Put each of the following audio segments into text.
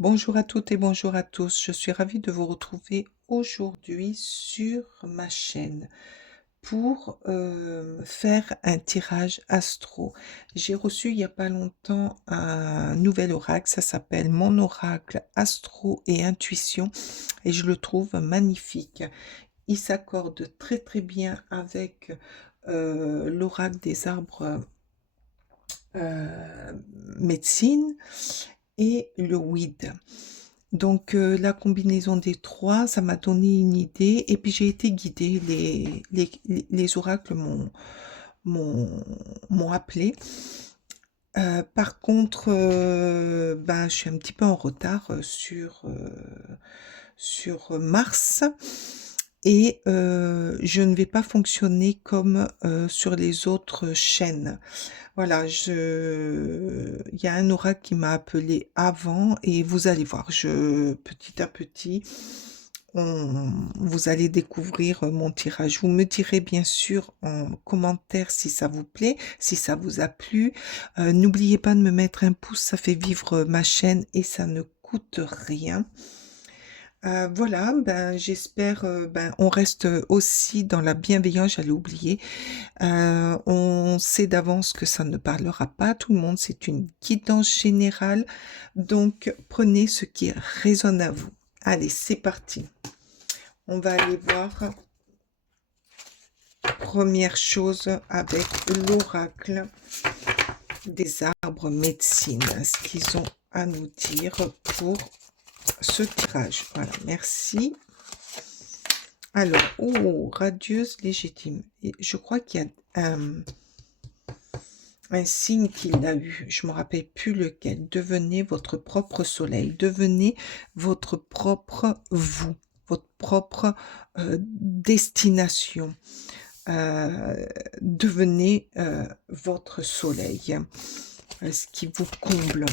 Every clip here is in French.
Bonjour à toutes et bonjour à tous. Je suis ravie de vous retrouver aujourd'hui sur ma chaîne pour faire un tirage astro. J'ai reçu il n'y a pas longtemps un nouvel oracle, ça s'appelle Mon oracle astro et intuition et je le trouve magnifique. Il s'accorde très très bien avec l'oracle des arbres euh, médecine et le weed. Donc, la combinaison des 3, ça m'a donné une idée et puis j'ai été guidée. Les oracles m'ont m'ont appelée. Par contre, ben, je suis un petit peu en retard, sur Mars et je ne vais pas fonctionner comme, sur les autres chaînes. Voilà, il y a un oracle qui m'a appelé avant et vous allez voir, petit à petit, vous allez découvrir mon tirage. Vous me direz bien sûr en commentaire si ça vous plaît, si ça vous a plu. N'oubliez pas de me mettre un pouce, ça fait vivre ma chaîne et ça ne coûte rien. Voilà, ben, j'espère, ben, on reste aussi dans la bienveillance, j'allais oublier. On sait d'avance que ça ne parlera pas à tout le monde, c'est une guidance générale, donc prenez ce qui résonne à vous. Allez, c'est parti. On va aller voir, première chose, avec l'oracle des arbres médecine, ce qu'ils ont à nous dire pour ce tirage. Voilà, merci. Alors, oh, radieuse légitime. Et je crois qu'il y a un signe qu'il a eu, je me rappelle plus lequel. Devenez votre propre soleil, devenez votre propre vous, votre propre destination. Devenez votre soleil, ce qui vous comble.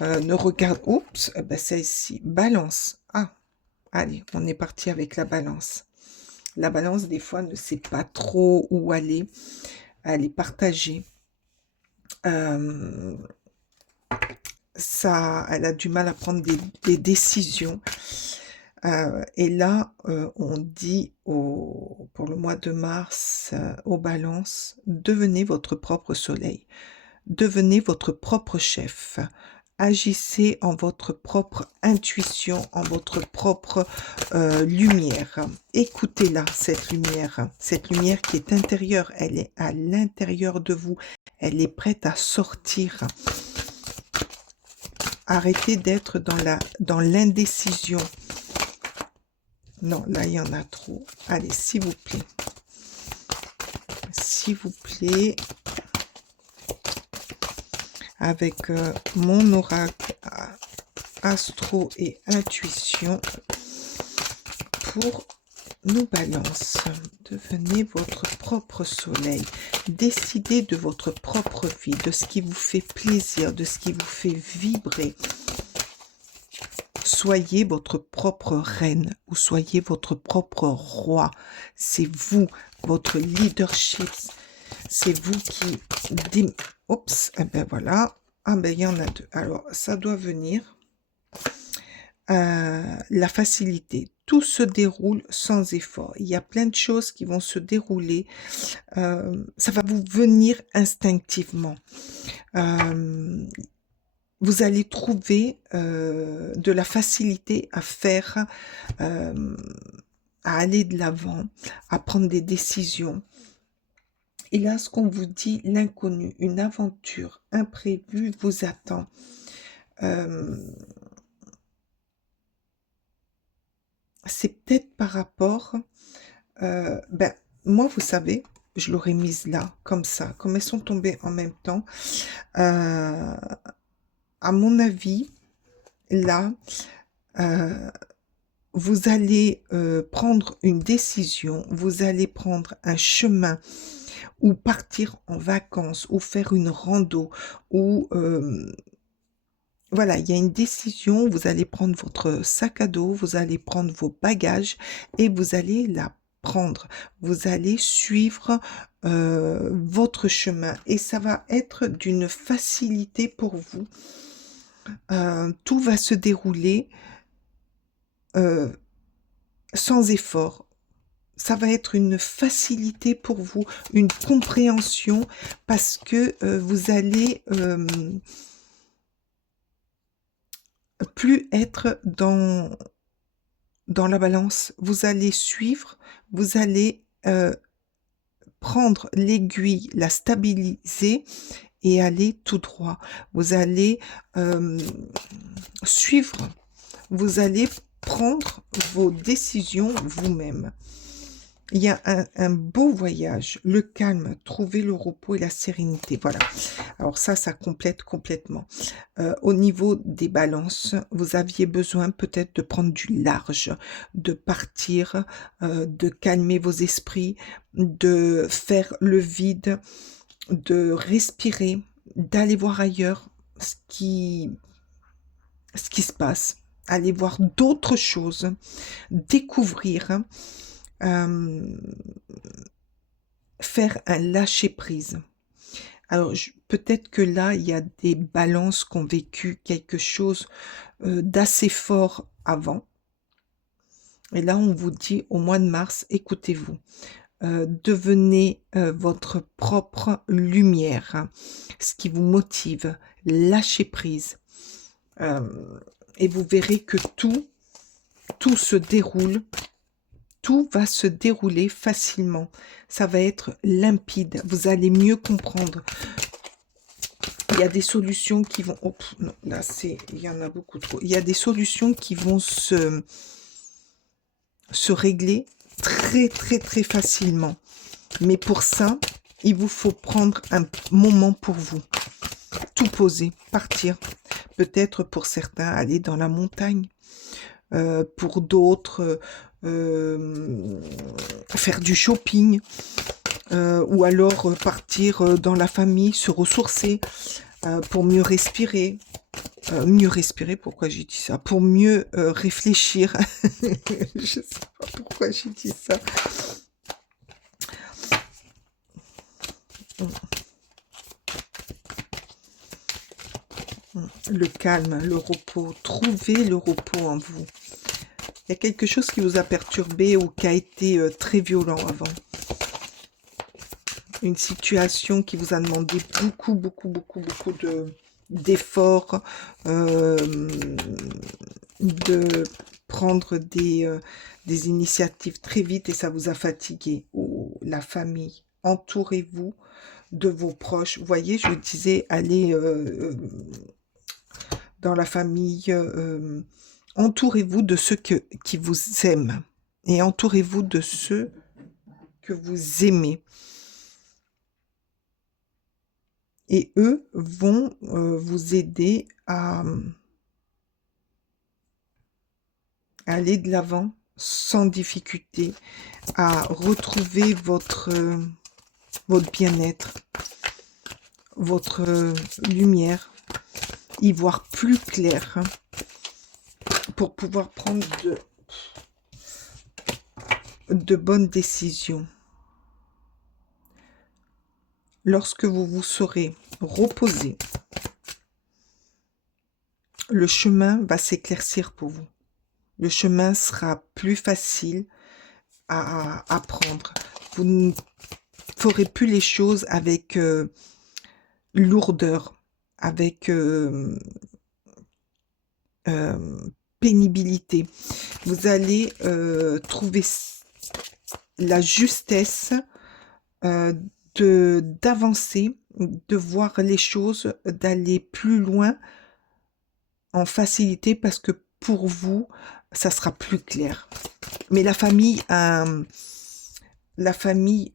Ne regarde, oups, ben celle-ci, balance. Ah, allez, on est parti avec la balance. La balance, des fois, ne sait pas trop où aller. Elle est partagée. Elle a du mal à prendre des décisions. Et là, on dit pour le mois de mars aux balances, devenez votre propre soleil, devenez votre propre chef, agissez en votre propre intuition, en votre propre lumière. Écoutez-la, cette lumière qui est intérieure, elle est à l'intérieur de vous, elle est prête à sortir. Arrêtez d'être dans l'indécision. Non, là, il y en a trop. Allez, s'il vous plaît. S'il vous plaît. Avec mon oracle astro et intuition pour nous balance. Devenez votre propre soleil. Décidez de votre propre vie, de ce qui vous fait plaisir, de ce qui vous fait vibrer. Soyez votre propre reine ou soyez votre propre roi. C'est vous, votre leadership. C'est vous qui... Oups, et ben voilà. Ah ben il y en a deux. Alors, ça doit venir. La facilité. Tout se déroule sans effort. Il y a plein de choses qui vont se dérouler. Ça va vous venir instinctivement. Vous allez trouver de la facilité à faire, à aller de l'avant, à prendre des décisions. Et là, ce qu'on vous dit, l'inconnu, une aventure imprévue vous attend. C'est peut-être par rapport, ben, moi, vous savez, je l'aurais mise là, comme ça, comme elles sont tombées en même temps. À mon avis, là, vous allez prendre une décision, vous allez prendre un chemin, ou partir en vacances, ou faire une rando, ou voilà, il y a une décision, vous allez prendre votre sac à dos, vous allez prendre vos bagages et vous allez la prendre. Vous allez suivre votre chemin et ça va être d'une facilité pour vous. Tout va se dérouler euh, sans effort. Ça va être une facilité pour vous, une compréhension, parce que vous allez plus être dans la balance. Vous allez suivre, vous allez prendre l'aiguille, la stabiliser et aller tout droit. Vous allez suivre, vous allez prendre vos décisions vous-même. Il y a un beau voyage, le calme, trouver le repos et la sérénité. Voilà. Alors ça complète complètement. Au niveau des balances, vous aviez besoin peut-être de prendre du large, de partir, de calmer vos esprits, de faire le vide, de respirer, d'aller voir ailleurs ce qui se passe, aller voir d'autres choses, découvrir, euh, faire un lâcher-prise. Alors, peut-être que là, il y a des balances qui ont vécu quelque chose d'assez fort avant. Et là, on vous dit au mois de mars, écoutez-vous, devenez votre propre lumière, hein, ce qui vous motive, lâchez prise. Et vous verrez que tout se déroule, tout va se dérouler facilement. Ça va être limpide, vous allez mieux comprendre. Il y a des solutions qui vont... Oh, non, là, il y en a beaucoup trop. Il y a des solutions qui vont se régler très, très, très facilement. Mais pour ça, il vous faut prendre un moment pour vous. Tout poser, partir. Peut-être pour certains, aller dans la montagne. Pour d'autres, faire du shopping. Ou alors partir dans la famille, se ressourcer. Pour mieux respirer. Pourquoi j'ai dit ça? Pour mieux réfléchir. Je sais pas pourquoi j'ai dit ça. Le calme, le repos. Trouvez le repos en vous. Il y a quelque chose qui vous a perturbé ou qui a été très violent avant. Une situation qui vous a demandé beaucoup d'efforts, de prendre des initiatives très vite et ça vous a fatigué. Ou la famille, entourez-vous de vos proches. Vous voyez, je disais, allez dans la famille, entourez-vous de ceux qui vous aiment et entourez-vous de ceux que vous aimez. Et eux vont vous aider à aller de l'avant sans difficulté, à retrouver votre bien-être, votre lumière, y voir plus clair pour pouvoir prendre de bonnes décisions. Lorsque vous vous serez reposé, le chemin va s'éclaircir pour vous. Le chemin sera plus facile à prendre. Vous ne ferez plus les choses avec lourdeur, avec pénibilité. Vous allez trouver la justesse d'avancer, de voir les choses, d'aller plus loin en facilité parce que pour vous, ça sera plus clair. Mais la famille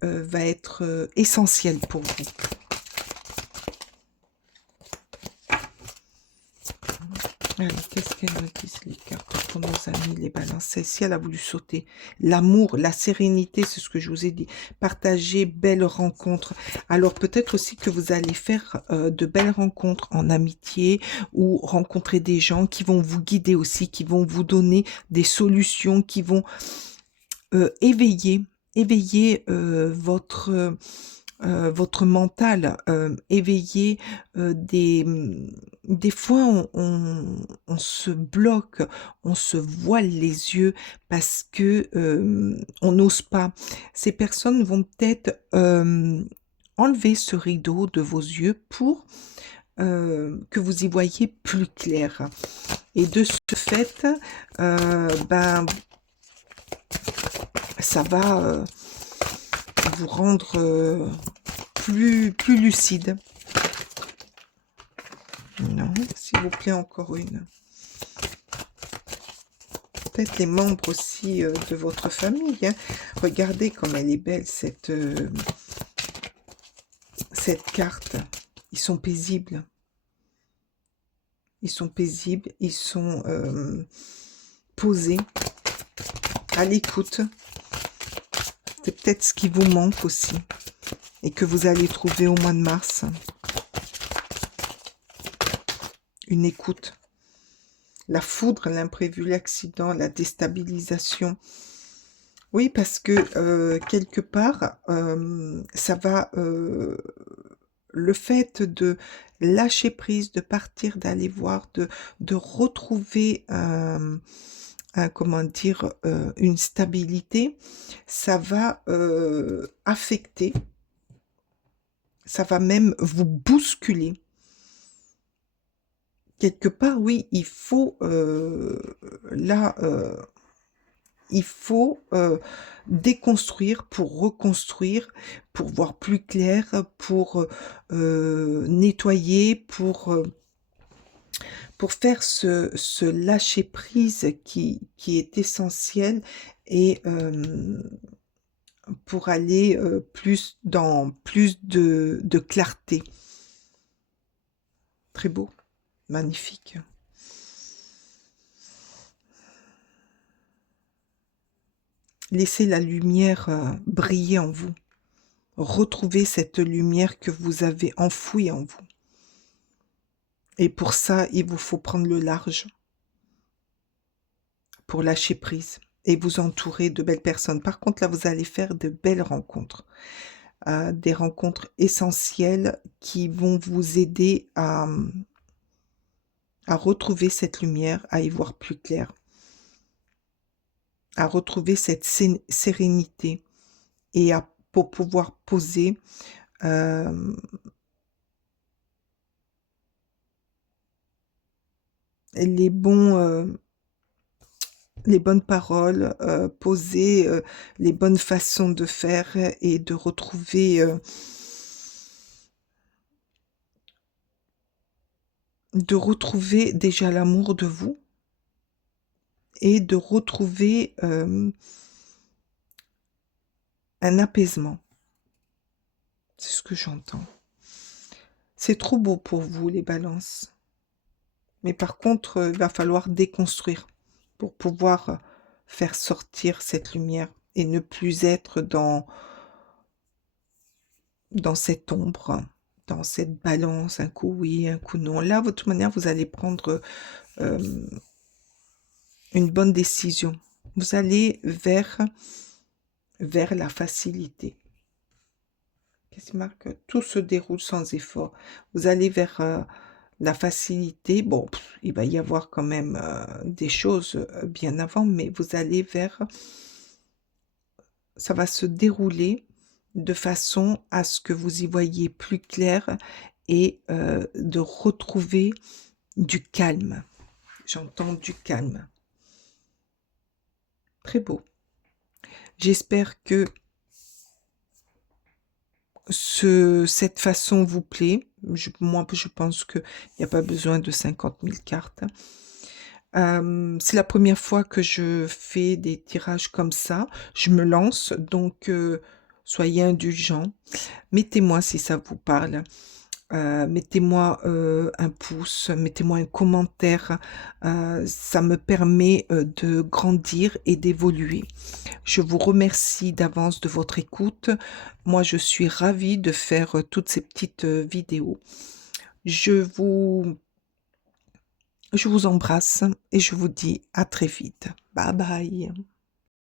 va être essentielle pour vous. Alors, qu'est-ce qu'elles me disent les cartes pour nos amis, les balances? Celle-ci, elle a voulu sauter. L'amour, la sérénité, c'est ce que je vous ai dit. Partager, belles rencontres. Alors, peut-être aussi que vous allez faire de belles rencontres en amitié ou rencontrer des gens qui vont vous guider aussi, qui vont vous donner des solutions, qui vont éveiller votre votre mental, éveiller, des fois on se bloque, on se voile les yeux parce que, on n'ose pas. Ces personnes vont peut-être, enlever ce rideau de vos yeux pour, que vous y voyiez plus clair et de ce fait, ben, ça va, vous rendre, plus lucide. Non, s'il vous plaît, encore une. Peut-être les membres aussi de votre famille. Hein. Regardez comme elle est belle, cette carte. Ils sont paisibles. Ils sont paisibles, ils sont posés, à l'écoute. C'est peut-être ce qui vous manque aussi et que vous allez trouver au mois de mars. Une écoute. La foudre, l'imprévu, l'accident, la déstabilisation. Oui, parce que quelque part, ça va... le fait de lâcher prise, de partir, d'aller voir, de retrouver comment dire, une stabilité, ça va affecter, ça va même vous bousculer. Quelque part, oui, il faut là, il faut déconstruire pour reconstruire, pour voir plus clair, pour nettoyer, pour faire ce lâcher-prise qui est essentiel et pour aller plus dans plus de clarté. Très beau, magnifique. Laissez la lumière briller en vous. Retrouvez cette lumière que vous avez enfouie en vous. Et pour ça, il vous faut prendre le large pour lâcher prise et vous entourer de belles personnes. Par contre, là, vous allez faire de belles rencontres. Des rencontres essentielles qui vont vous aider à retrouver cette lumière, à y voir plus clair, à retrouver cette sérénité et pour pouvoir poser les bonnes paroles, poser les bonnes façons de faire et de retrouver déjà l'amour de vous et de retrouver un apaisement. C'est ce que j'entends. C'est trop beau pour vous, les balances. Mais par contre, il va falloir déconstruire pour pouvoir faire sortir cette lumière et ne plus être dans cette ombre, dans cette balance, un coup oui, un coup non. Là, de toute manière, vous allez prendre une bonne décision. Vous allez vers la facilité. Qu'est-ce qui marque? Tout se déroule sans effort. Vous allez vers la facilité. Bon, il va y avoir quand même des choses bien avant, mais vous allez vers... Ça va se dérouler de façon à ce que vous y voyez plus clair et de retrouver du calme. J'entends du calme. Très beau. J'espère que cette façon vous plaît. Moi, je pense qu'il n'y a pas besoin de 50 000 cartes. C'est la première fois que je fais des tirages comme ça. Je me lance, donc soyez indulgents. Mettez-moi si ça vous parle. Mettez-moi un pouce, mettez-moi un commentaire. Ça me permet de grandir et d'évoluer. Je vous remercie d'avance de votre écoute. Moi, je suis ravie de faire toutes ces petites vidéos. Je vous embrasse et je vous dis à très vite. Bye bye.